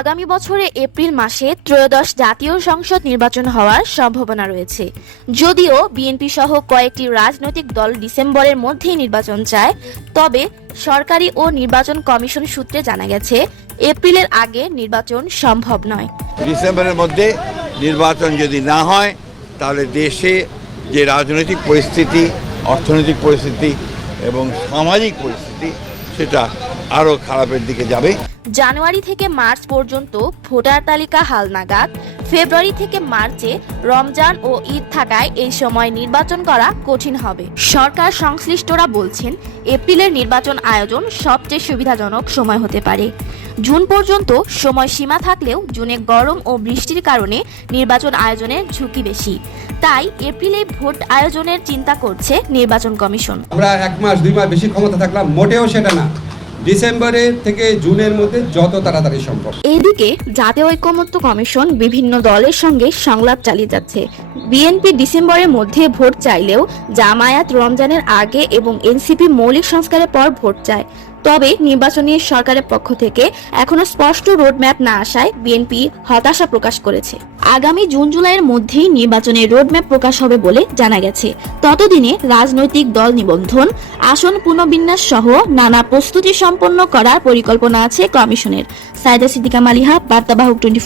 আগামী বছরে এপ্রিল মাসে ত্রয়োদশ জাতীয় সংসদ নির্বাচন হওয়ার সম্ভাবনা রয়েছে। যদিও বিএনপি সহ কয়েকটি রাজনৈতিক দল ডিসেম্বরের মধ্যেই নির্বাচন চায়, তবে সরকারি ও নির্বাচন কমিশন সূত্রে জানা গেছে, এপ্রিলের আগে নির্বাচন সম্ভব নয়। ডিসেম্বরের মধ্যে নির্বাচন যদি না হয়, তাহলে দেশে যে রাজনৈতিক পরিস্থিতি, অর্থনৈতিক পরিস্থিতি এবং সামাজিক পরিস্থিতি, সেটা আরও খারাপের দিকে যাবে। জানুয়ারি থেকে মার্চ পর্যন্ত ভোটার তালিকা হালনাগাদ ফেব্রুয়ারি থেকে মার্চে রমজান ও ঈদ থাকায় এই সময় নির্বাচন করা কঠিন হবে। সরকার সংশ্লিষ্টরা বলছেন এপ্রিলের নির্বাচন আয়োজন সবচেয়ে সুবিধাজনক সময় হতে পারে। জুন পর্যন্ত সময়সীমা থাকলেও জুনে গরম ও বৃষ্টির কারণে নির্বাচন আয়োজনের ঝুঁকি বেশি। তাই এপ্রিলে ভোট আয়োজনের চিন্তা করছে নির্বাচন কমিশন। আমরা এক মাস দুই মাস বেশি ক্ষমতা থাকলাম মোটেও সেটা না। ডিসেম্বরের থেকে জুনের মধ্যে যত তাড়াতাড়ি সম্ভব। এদিকে জাতীয় ঐক্যমত্য কমিশন বিভিন্ন দলের সঙ্গে সংলাপ চালিয়ে যাচ্ছে। বিএনপি ডিসেম্বরের মধ্যে ভোট চাইলেও জামায়াত রমজানের আগে এবং এনসিপি মৌলিক সংস্কারের পর ভোট চায়। তবে নির্বাচনী সরকারের পক্ষ থেকে এখনও স্পষ্ট রোডম্যাপ না আসায় বিএনপি হতাশা প্রকাশ করেছে। আগামী জুন জুলাইয়ের মধ্যেই নির্বাচনের রোডম্যাপ প্রকাশ হবে বলে জানা গেছে। ততদিনে রাজনৈতিক দল নিবন্ধন, আসন পুনর্বিন্যাস সহ নানা প্রস্তুতি সম্পন্ন করার পরিকল্পনা আছে কমিশনের। সাইদা সিদ্দিকা মালিহা, বার্তাবাহক টোয়েন্টি